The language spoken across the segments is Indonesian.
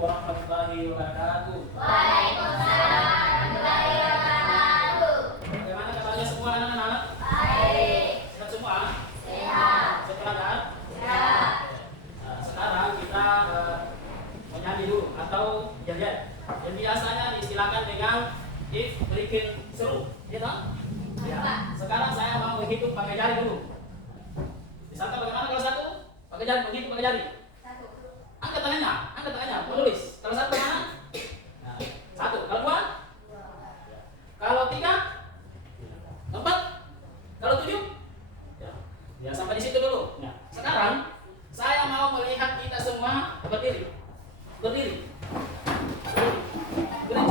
warahmatullahi wabarakatuh. Waalaikumsalam warahmatullahi wabarakatuh. Bagaimana kabarnya semua anak-anak? Baik. Sehat semua? Sehat. Sehat kan? Sehat. Sekarang kita menyanyi dulu atau jajan. Yang biasanya diistilahkan dengan if bikin seru, ya toh? Ya. Sekarang saya mau menghitung pakai jari dulu. Disangka bagaimana kalau satu? Pakai jari, menghitung pakai jari. Satu. Angkat tangannya, menulis. Kalau satu mana? Nah, satu. Kalau dua? Kalau tiga? Empat? Kalau tujuh? Ya, sampai di situ dulu. Nah, sekarang saya mau melihat kita semua berdiri. Berdiri. Nah,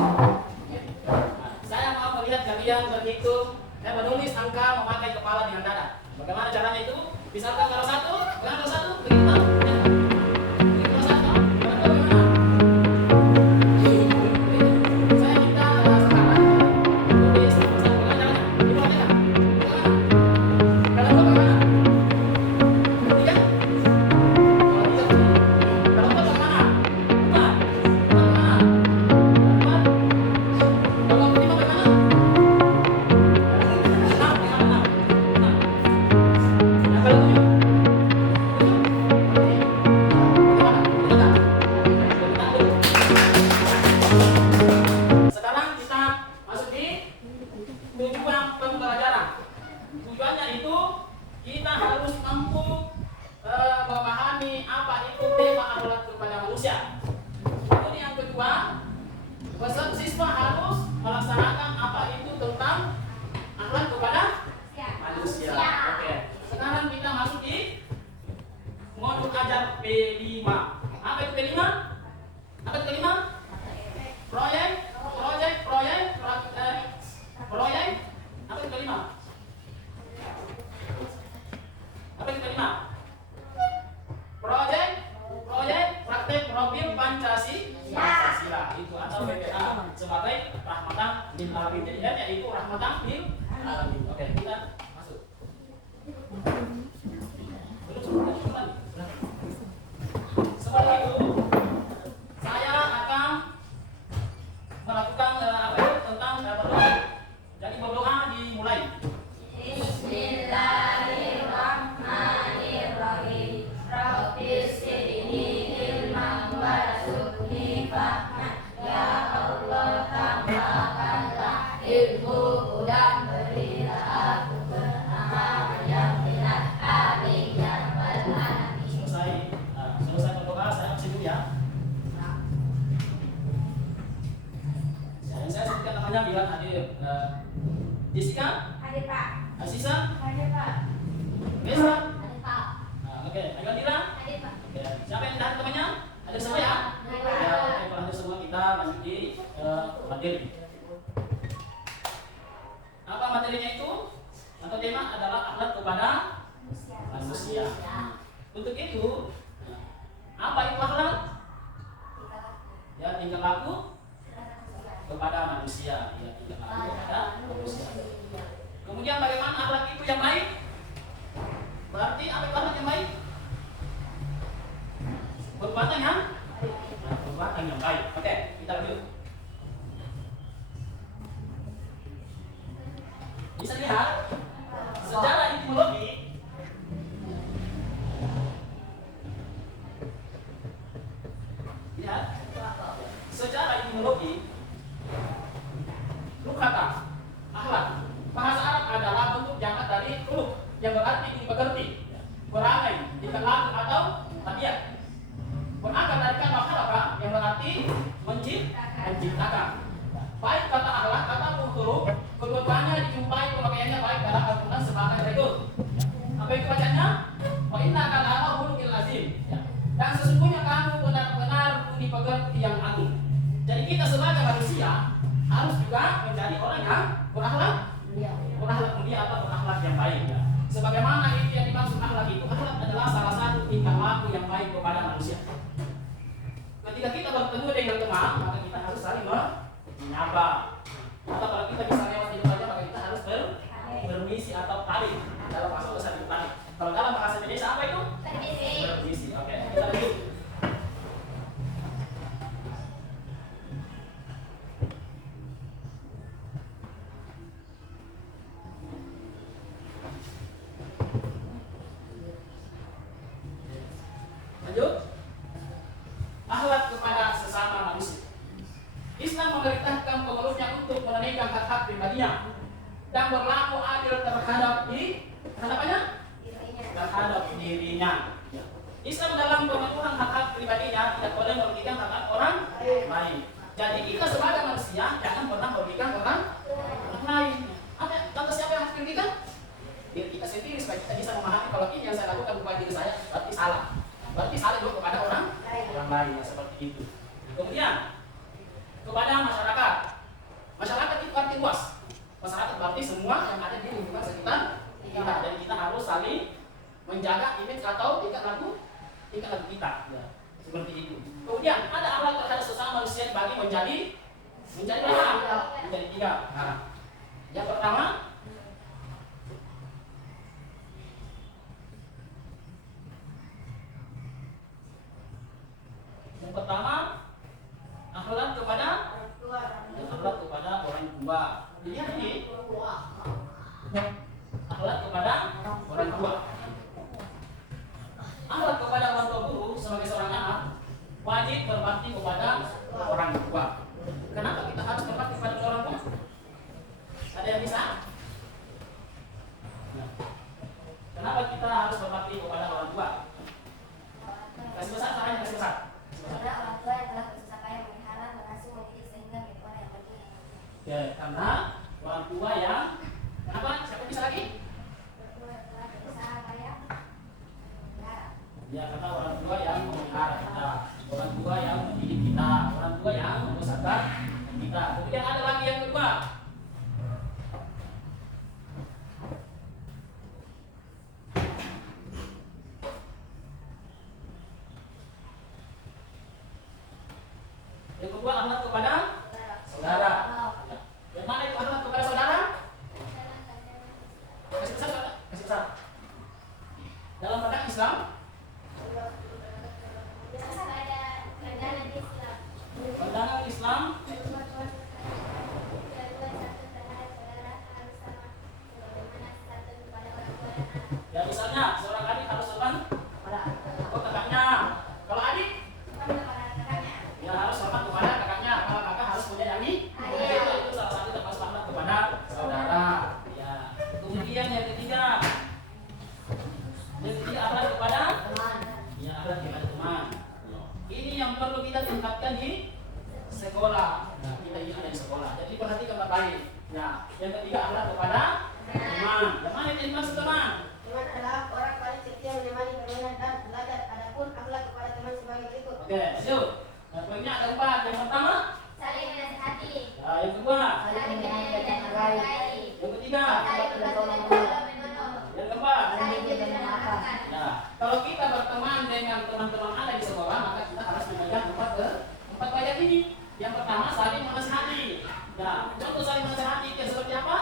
saya mau melihat kalian berhitung dan menulis angka memakai kepala dengan dada. Bagaimana caranya itu? Misalkan kalau satu, kalau satu, begitu. Jessica? Hadir Pak. Asisa? Hadir Pak. Besa? Hadir Pak. Oke, ayo Dira? Hadir Pak. Oke, siapa yang tahan temannya? Hadir semua ya? Hadir Ya, Pak. oke, kalau hadir semua kita lanjut di materi. Apa materinya itu? Atau tema adalah akhlak kepada manusia. Untuk itu, apa itu akhlak? Ya, tingkah laku kepada manusia. Ya, tingkah laku kepada manusia. Kemudian bagaimana akhlak itu yang baik? Berarti apa itu akhlak yang baik? Perbuatan yang baik. Oke, kita lanjut. Bisa lihat secara etimologi. Lihat secara etimologi kata akhlak bahasa Arab adalah bentuk jamak dari khuluq yang berarti dipekerti, berangai, tingkah laku atau tabiat. Berakar dari kata khalaqa yang berarti menciptakan. Baik kata akhlak ataupun khuluq, keduanya dijumpai pemakaiannya baik dalam Al-Quran sebagai berikut. Apa itu bacanya? Wa inna kana khuluqil azim. Dan sesungguhnya kamu benar-benar budi pekerti yang agung. Jadi kita sebagai manusia harus juga menjadi orang yang berakhlak mulia atau berakhlak yang baik. Ya. Sebagaimana itu yang dimaksud akhlak itu, akhlak adalah salah satu tingkah laku yang baik kepada manusia. Ketika kita bertemu dengan teman, maka kita harus saling menyapa. Atau kalau kita bisa lewat di depannya, maka kita harus bermisi atau tadi dalam bahasa bahasa tadi. Kalau dalam bahasa Indonesia apa itu? Bermisi. Oke, kita lanjut. akhlak kepada sesama manusia. Islam memerintahkan pemeluknya untuk menunaikan hak-hak pribadinya dan berlaku adil terhadap terhadap dirinya. Islam dalam pemenuhan hak-hak pribadinya tidak boleh merugikan hak orang lain. Jadi kita sebagai manusia jangan pernah merugikan orang lain. Contoh siapa yang harus dirugikan? Diri kita sendiri supaya kita bisa memahami kalau ini yang saya lakukan kepada diri saya berarti salah. Berarti salah juga kepada orang lain seperti itu. Kemudian kepada masyarakat. Masyarakat itu arti luas. Masyarakat berarti semua yang ada di lingkungan sekitar kita. Dan kita harus saling menjaga image atau tingkah laku kita. Ya, seperti itu. Kemudian ada akhlak terhadap sesama manusia dibagi menjadi berapa? Menjadi 3. Nah, yang pertama akhlak kepada orang tua. Lihat ini. Akhlak kepada orang tua. Akhlak kepada orang tua guru sebagai seorang anak wajib berbakti kepada orang tua. Kenapa kita harus berbakti kepada orang tua? Ada yang bisa? Nah, kenapa kita harus berbakti kepada orang tua? Kasih besar, caranya kasih besar. Karena orang tua yang telah berusaha payah memelihara, mengasuh, mendidik sehingga menjadi orang yang baik. Ya, karena orang tua yang kenapa? Siapa bisa lagi? Ya, karena orang tua yang memelihara kita, orang tua yang mendidik kita, orang tua yang membesarkan kita. Kemudian ada lagi yang kedua. Yang kedua akhlak kepada saudara. Ya. Yang mana itu akhlak kepada saudara? Kasih besar, kasih besar. Dalam pandangan Islam, pandangan Islam, ya misalnya seorang adik harus sopan ke kakaknya. Kalau adik, ya harus sopan kepada kakaknya. Kalau kakak harus menyayangi. Itu salah satu termasuk akhlak kepada saudara. Ya. Kemudian yang ketiga akhlak kepada teman. Ya, akhlak kepada teman. Ini yang perlu kita tingkatkan di sekolah. Nah, kita ini ada di sekolah. Jadi perhatikan baik-baik. Ya, yang ketiga akhlak kepada teman. Yang mana yang dimaksud teman? Teman adalah orang paling setia menemani permainan dan belajar. Adapun akhlak kepada teman sebagai berikut. Oke, yuk. Nah, poinnya ada 4. Yang pertama, Saling menasihati. ya, yang kedua, Saling menyayangi dan menghargai. yang ketiga, Saling membantu dan menolong. yang keempat. Saling jujur dan memaafkan. Nah, kalau kita berteman dengan teman-teman ada di sekolah, maka kita harus memegang 4 bagian ini. Yang pertama, saling menasihati. Nah, contoh saling menasihati itu seperti apa?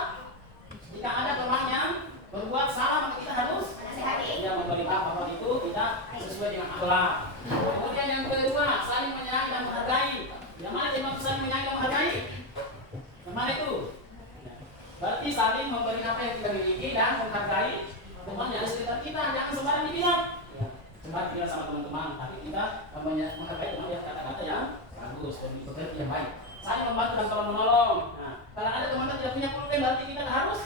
Jika ada teman yang berbuat salah, maka kita harus Menasihati. ya memberitahu bahwa itu tidak sesuai dengan akhlak. Kemudian yang kedua, saling menyayangi dan menghargai. Yang mana yang maksud saling menyayangi dan menghargai? Yang mana itu? Berarti saling memberi apa yang kita miliki dan menghargai teman yang ada di sekitar kita. Jangan sembarang dibilang. Ya, sembarang bilang sama teman-teman, tapi kita menghargai teman yang kata-kata yang bagus dan bekerja yang baik. Saling membantu dan tolong menolong. Nah, kalau ada teman yang tidak punya pulpen, berarti kita harus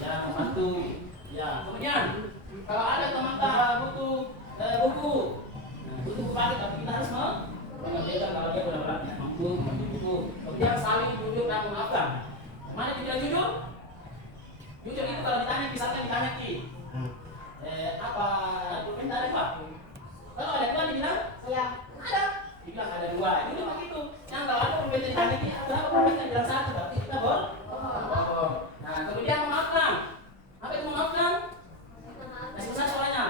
ya membantu. Ya, kemudian kalau ada teman butuh buku, nah, butuh buku baru, tapi kita harus mengerjakan kalau dia benar-benar mampu membeli buku. Kemudian saling jujur dan memaafkan. Mana dibilang jujur? Jujur itu kalau ditanya, misalkan ditanya ki, apa pulpen ada Pak? Kalau ada 2 dibilang Ya. ada. Dibilang ada 2. Jujur begitu. Yang kalau ada pulpen ditanya ki, berapa pulpen dibilang 1, berarti kita bohong. Nah, kemudian memaafkan. Apa itu memaafkan? Masih besar soalnya.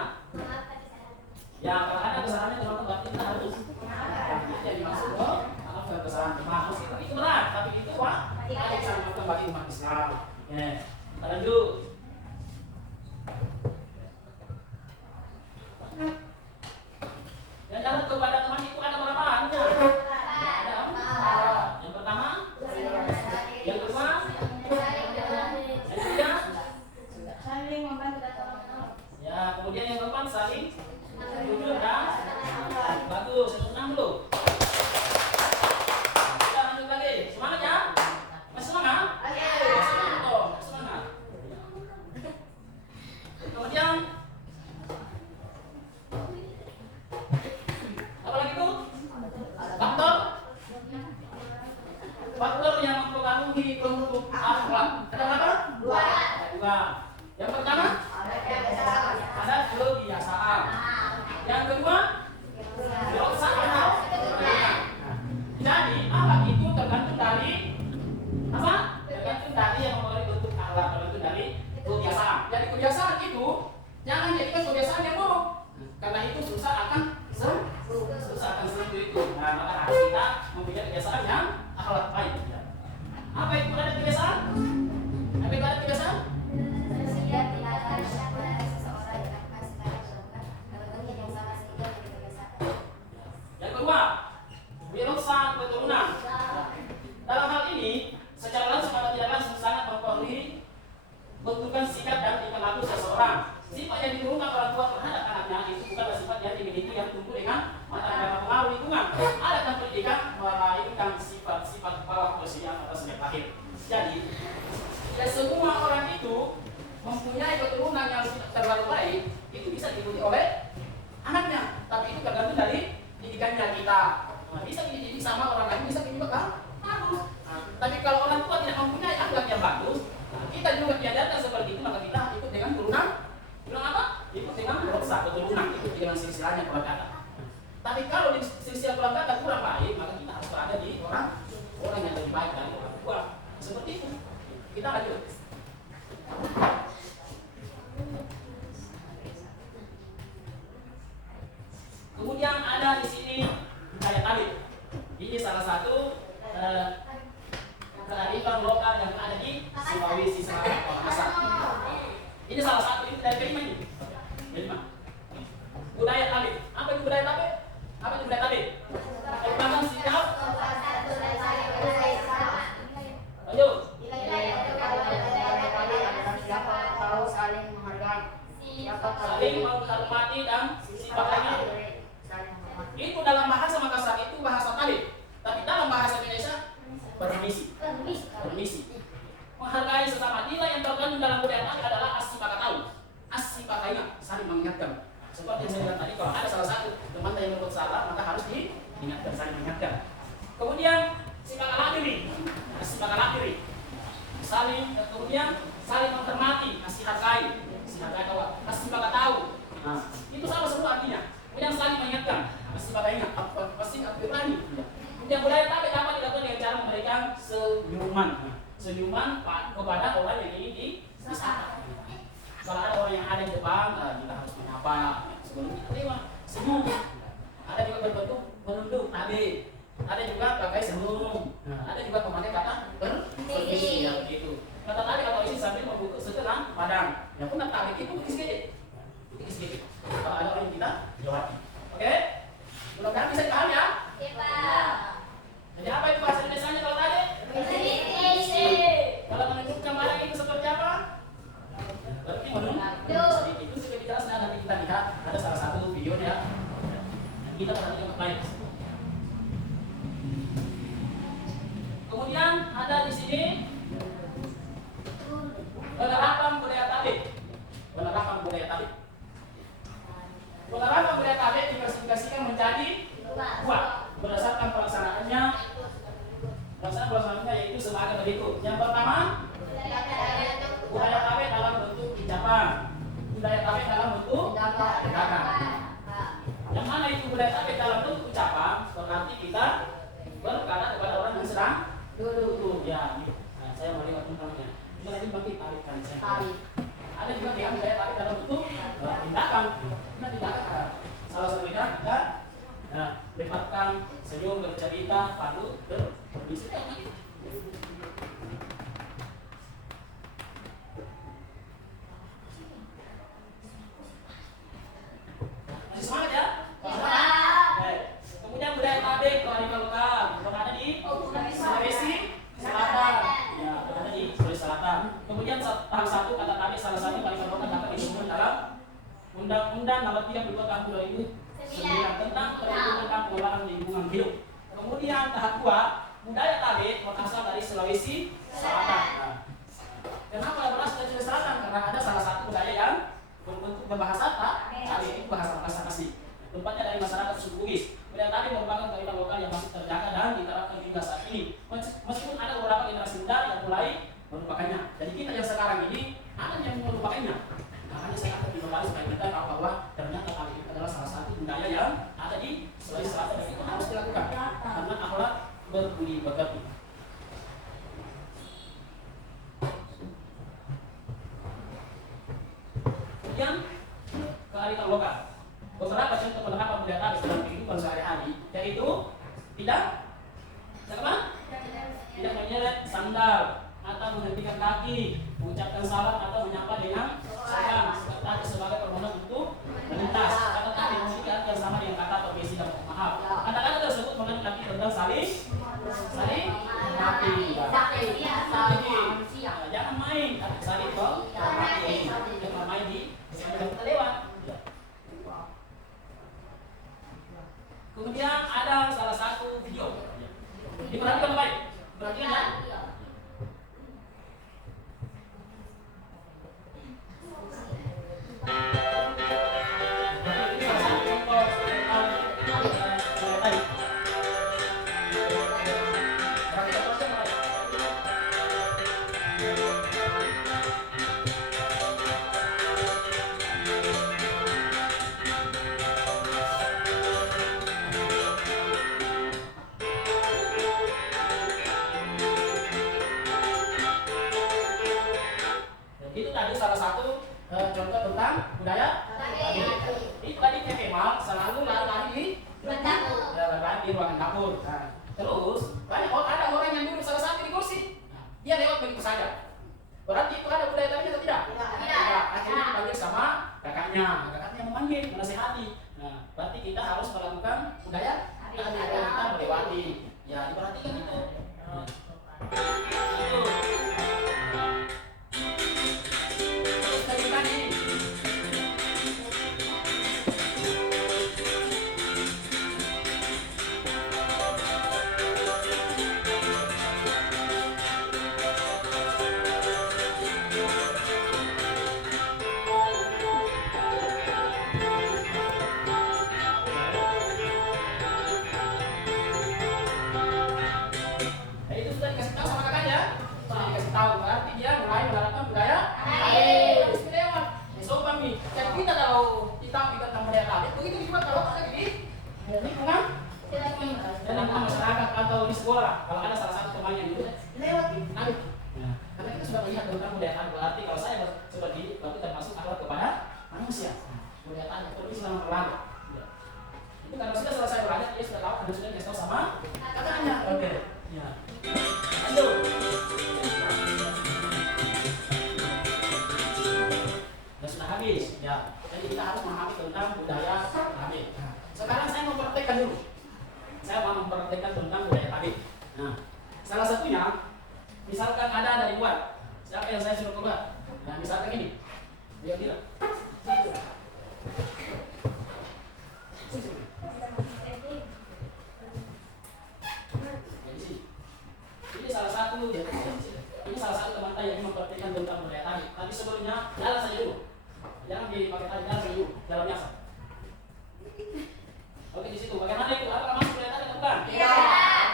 Ya, kalau ada kesalahannya teman-teman, berarti kita harus itu yang dimaksud maafkan kesalahan teman. Meskipun itu berat, tapi itu ada yang bisa dimaafkan bagi umat Islam. Ya, kita lanjut. Yang jalan kepada teman itu ada berapa? Ada 4. Yang pertama, yang kedua, tangan dulu. Kita lanjut lagi. Semangat ya. Masih semangat? Semangat dong. Semangat. Kemudian apa lagi tuh? Faktor yang mempengaruhi bentuk akhlak. Ada berapa? Dua. Ada dua. Yang pertama ada kebiasaan. Yang kedua dosa atau keturunan. Jadi akhlak itu tergantung dari apa? Tergantung dari yang mempengaruhi bentuk akhlak, tergantung dari kebiasaan. Jadi kebiasaan itu jangan jadikan kebiasaan yang buruk, karena itu susah akan sembuh itu. Nah, maka harus kita mempunyai kebiasaan yang akhlak baik. Apa itu ada kebiasaan? Apa itu ada kebiasaan? Yang kedua, wirasan keturunan. Dalam hal ini, secara langsung atau tidak langsung sangat mempengaruhi bentukan sikap dan tingkah laku seseorang. Sifat yang diturunkan orang tua terhadap anaknya itu bukanlah sifat yang dimiliki yang tumbuh dengan mata dan pengaruh lingkungan. Ada pendidikan melainkan sifat-sifat bawah usia atau sejak lahir. Jadi, tidak semua orang itu mempunyai keturunan yang terlalu baik itu bisa diikuti oleh anaknya. Tapi itu tergantung dari didikannya kita. Nah, bisa dididik sama orang lain, bisa juga kan bagus. Nah, tapi kalau orang tua tidak mempunyai akhlak yang bagus, nah, kita juga diajarkan seperti itu, maka kita ikut dengan turunan apa? Ikut dengan dosa keturunan, ikut dengan silsilahnya keluarga. Tapi kalau di silsilah keluarga kurang baik, maka kita harus berada di orang yang lebih baik dari orang tua. Seperti itu. Kita lanjut. Kemudian ada di sini budaya Talib. Ini salah satu kearifan lokal yang ada di Sulawesi Selatan kalau nggak salah. Ini salah satu ini dari kelima ini. Kelima. Budaya Talib. Apa itu budaya Talib? Apa itu budaya Talib? Merupakan sikap. Lanjut. Saling menghargai. Saling menghormati dan sifat lagi. Itu dalam bahasa Makassar itu bahasa Talib. Tapi dalam bahasa Indonesia permisi. Menghargai sesama. Nilai yang terkandung dalam budaya Talib adalah as-sifakatau. As-sifakaina, saling mengingatkan. Seperti yang saya bilang tadi, kalau ada salah satu teman yang berbuat salah, maka harus diingatkan, saling mengingatkan. Kemudian sifakalakiri, as-sifakalakiri. Kemudian saling menghormati, kasih hargai kawan, as-sifakatau. Nah, itu sama semua artinya. Kemudian saling mengingatkan, as-sifakaina, pasti berani. Yang budaya Talib dapat dilakukan dengan cara memberikan senyuman kepada orang yang ingin disapa. Kalau ada orang yang ada di depan, kita harus menyapa sebelum kita lewat. Senyum. Ada juga berbentuk menunduk, tadi. Ada juga pakai senyum. Ada juga memakai kata permisi yang begitu. Kata tadi atau isi sambil membungkuk setelah padang. Yang pun tarik itu sedikit. Kalau ada orang yang kita jawab. Oke? Mudah-mudahan bisa dipaham ya? Iya, Pak. Jadi apa itu bahasa Indonesianya kalau tadi? Permisi. Kalau menunjukkan barang itu seperti apa? Berarti sedikit. Itu sudah dijelaskan, nanti kita lihat ada salah satu videonya. Kita akan lihat lain. Kemudian ada di sini penerapan budaya Talib. Penerapan budaya Talib diklasifikasikan menjadi dua berdasarkan pelaksanaannya. Pelaksanaannya yaitu sebagai berikut. Yang pertama, budaya Talib dalam bentuk ucapan. Budaya Talib dalam bentuk tindakan. Yang mana itu budaya Talib dalam bentuk ucapan? Berarti kita berkata kepada orang yang sedang duduk. Ya, nah, saya mau lihat tentangnya. Kita lagi bagi tarikan saya. Ada juga yang budaya Talib dalam bentuk tindakan. Nah, tindakan salah satunya kita libatkan senyum, bercerita, padu, berbisnis. Masih semangat ya? Kemudian budaya Talib kearifan lokal berada di Sulawesi Selatan. Ya, berada di Sulawesi Selatan. Kemudian tahap 1 kata Talib salah satu kearifan lokal dapat disebut dalam Undang-Undang Nomor 32 Tahun 2009 tentang pengelolaan lingkungan lingkungan hidup. Kemudian tahap 2, budaya Tabe berasal dari Sulawesi Selatan. Nah, kenapa berasal dari Sulawesi Selatan? Karena ada salah satu budaya yang berbentuk berbahasa Tabe, itu bahasa asli. Tempatnya dari masyarakat suku Bugis. Budaya Tabe merupakan kearifan lokal yang masih terjaga dan diterapkan hingga saat ini. Meskipun ada beberapa generasi muda yang mulai melupakannya. Jadi kita yang sekarang ini ada yang melupakannya. Makanya saya akan kembali supaya kita tahu bahwa ternyata Tabe itu adalah salah satu budaya yang ada di Sulawesi Selatan dan itu harus dilakukan karena akhlak berbudi pekerti. Kemudian kearifan lokal. Beberapa contoh penerapan budaya Tabe dalam kehidupan sehari-hari yaitu tidak menyeret sandal atau menghentikan kaki, mengucapkan salam atau menyapa dengan salam serta sebagai permohonan untuk melintas. Kata tadi memiliki arti yang sama dengan kata permisi dan maaf. Kata-kata tersebut mengandung arti tentang saling menghormati. Jangan main, saling menghormati. Jangan main di sebelum kita lewat. Kemudian ada salah satu video. Diperhatikan baik. Perhatikan ya. Itu tadi salah satu contoh tentang budaya Tabe. Itu tadi Kemal selalu lari-lari di ruangan dapur. Nah, terus banyak ada orang yang duduk salah satu di kursi. Dia lewat begitu saja. Berarti itu ada budaya Tabe atau tidak? Tidak. Akhirnya dipanggil sama kakaknya. Kakaknya memanggil, menasihati. Nah, berarti kita harus melakukan budaya Tabe kalau kita melewati. Ya, diperhatikan itu. Itu. Kalau ada salah satu teman yang dulu lewati, karena kita sudah melihat tentang budaya Tabe. Berarti kalau saya seperti ini, berarti termasuk akhlak kepada manusia. Budaya Tabe itu selama berlalu. Itu karena sudah selesai belajar, dia sudah tahu, dan sudah dikasih tahu sama kakaknya. Oke. Ya. Lanjut. Dan sudah habis. Ya. Jadi kita harus memahami tentang budaya Tabe. Sekarang saya mempraktekkan dulu. Saya mau mempraktekkan tentang budaya Tabe. Nah, salah satunya, misalkan ada dari luar, siapa yang saya suruh keluar? Nah, misalkan ini, dia bilang, ini salah satu teman saya yang mempraktekkan tentang budaya Tabe. Tapi sebelumnya, jalan saja dulu, jangan dipakai tadi, jalan saja dulu, jalan biasa. Oke, di situ, bagaimana itu? Apakah masuk budaya Tabe atau bukan? Iya.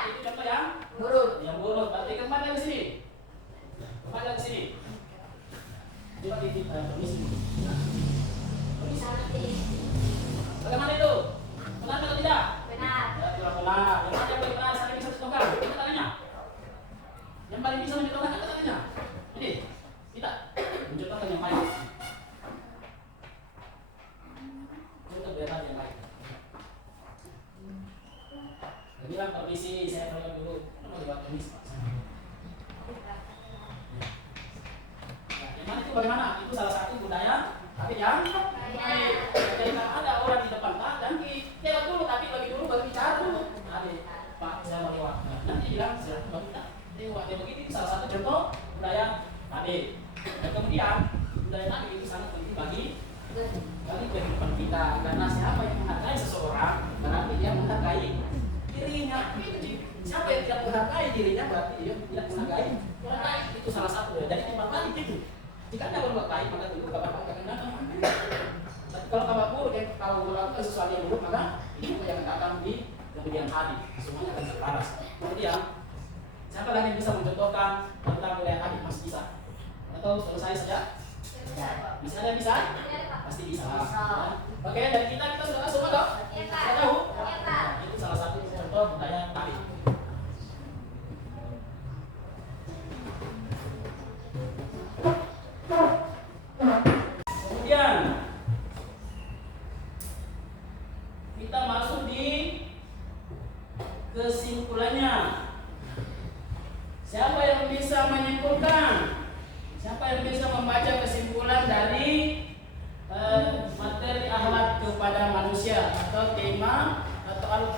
Itu contoh yang buruk. Yang buruk. Berarti kembali ke sini. Kembali ke sini. Coba di permisi. Bagaimana itu? Benar atau tidak? Benar. Ya, tidak benar. Yang mana yang paling benar? Saya bisa contohkan. Ini tangannya. Yang paling bisa mencontohkan itu tangannya. Ini. Tidak. Mencontohkan yang baik. Contoh budaya Tabe yang baik. Bilang permisi, saya tolong dulu. Mau dibuat permisi, Pak. Yang mana itu bagaimana? Itu salah satu budaya, tapi yang baik. Jadi kalau ada orang di depan, dan lewat dulu, tapi bagi dulu, baru bicara dulu. Adik, Pak, saya mau lewat. Nanti bilang, saya mau kita lewat. Ya begitu, salah satu contoh budaya Tabe. Dan kemudian, budaya Tabe itu sangat penting bagi kehidupan kita. Karena siapa yang menghargai seseorang, berarti dia menghargai menghargai dirinya berarti dia tidak menghargai orang lain. Itu salah satu ya. Jadi timbang balik itu. Jika Anda berbuat baik maka tunggu kabar baik akan datang. Tapi kalau kabar buruk yang kalau melakukan sesuatu yang buruk maka itu yang datang di kemudian hari. Semuanya akan terbalas. Kemudian siapa lagi yang bisa mencontohkan tentang wilayah tadi? Masih bisa? Atau selesai saja? Bisa ada bisa? Pasti bisa. Oke, dari kita sudah semua dong? Kita tahu? Itu salah satu contoh budaya tadi. Kemudian kita masuk di kesimpulannya. Siapa yang bisa menyimpulkan? Siapa yang bisa membaca kesimpulan dari materi akhlak kepada manusia atau tema atau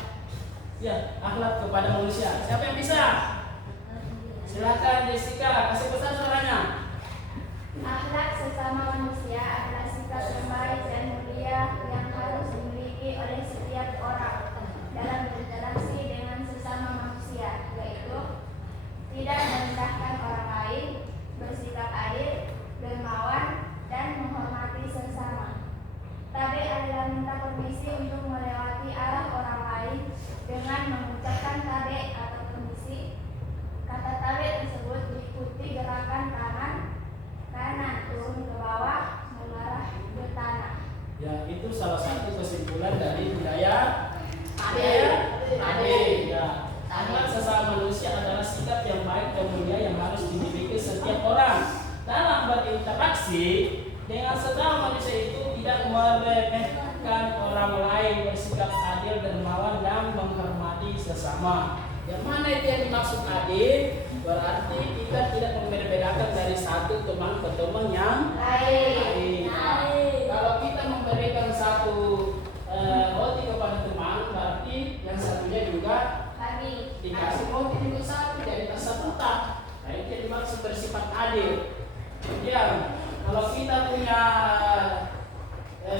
akhlak kepada manusia? Siapa yang bisa? Silakan Jessica, kasih pesan suaranya. Akhlak sesama manusia adalah sikap yang baik dan mulia yang harus dimiliki oleh setiap orang dalam berinteraksi dengan sesama manusia, yaitu tidak merendahkan orang lain, bersikap adil, dermawan, dan menghormati sesama. Tabe adalah minta permisi untuk melewati arah orang lain dengan mengucapkan tabe atau permisi. Kata tabe tersebut diikuti gerakan tangan kanan turun ke bawah mengarah ke tanah. Ya, itu salah satu kesimpulan dari budaya Ade. Ya, akhlak sesama manusia adalah sikap yang baik dan mulia yang harus dimiliki setiap orang dalam berinteraksi dengan sesama manusia. Itu tidak meremehkan orang lain, bersikap adil, dermawan, dan menghormati sesama. Yang mana itu yang dimaksud adil? Berarti kita tidak membedakan dari satu teman ke teman yang lain. Kalau kita memberikan satu roti kepada teman, berarti yang satunya juga dikasih roti juga satu, jadi satu tak. Nah, itu yang dimaksud bersifat adil. Kemudian kalau kita punya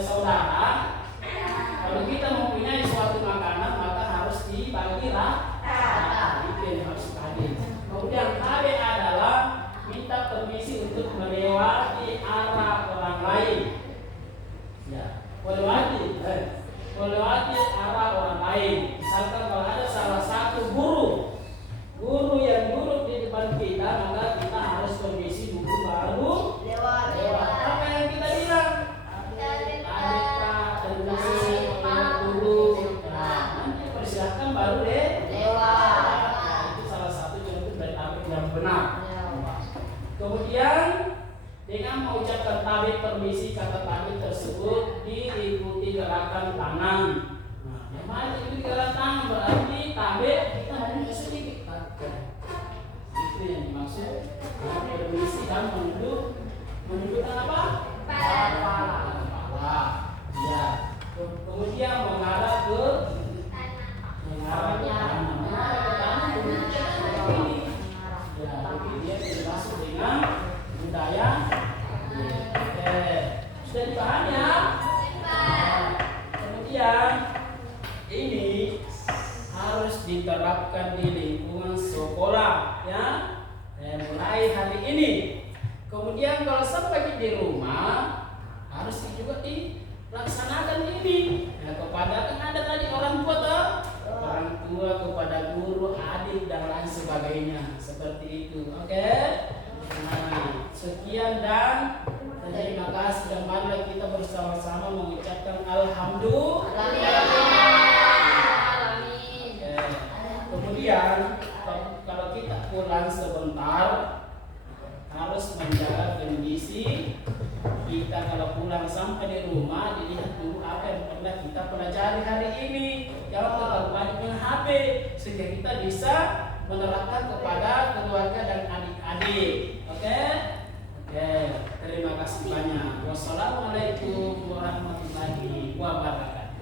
saudara, kalau kita mempunyai suatu makanan maka harus dibagi rata. Itu yang harus adil. Kemudian tabe adalah minta permisi untuk melewati arah orang lain. Ya, melewati arah orang lain. Misalkan kalau ada salah satu guru yang duduk di depan kita, maka kita harus permisi dulu baru lewat. Apa yang kita bilang? Permisi dulu. Nanti persilakan baru lewat. Itu salah satu contoh dari tabe yang benar. Kemudian dengan mengucapkan tabe permisi, kata tabe tersebut diikuti gerakan tangan. Nah, yang mana itu gerakan tangan berarti tabe kita hanya sedikit. Itu yang dimaksud permisi dan menundukkan apa? Kepala. Ya. Kemudian mengarah ke tanah. Ya, jadi dia dimaksud dengan budaya. Sudah dipahami ya? Kemudian ini harus diterapkan di lingkungan sekolah, ya. Mulai hari ini. Kemudian kalau sampai di rumah harus juga dilaksanakan ini. Ya, kepada kan ada tadi orang tua kepada guru, adik dan lain sebagainya, seperti itu. Oke? Nah, sekian dan terima kasih, dan mari kita bersama-sama mengucapkan alhamdulillah. Kemudian kalau kita pulang sebentar harus menjaga kondisi kita. Kalau pulang sampai di rumah dilihat dulu apa yang pernah kita pelajari hari ini. Jangan terlalu banyak main HP sehingga kita bisa menerapkan kepada keluarga dan adik-adik. Oke? Terima kasih banyak. Wassalamualaikum warahmatullahi wabarakatuh.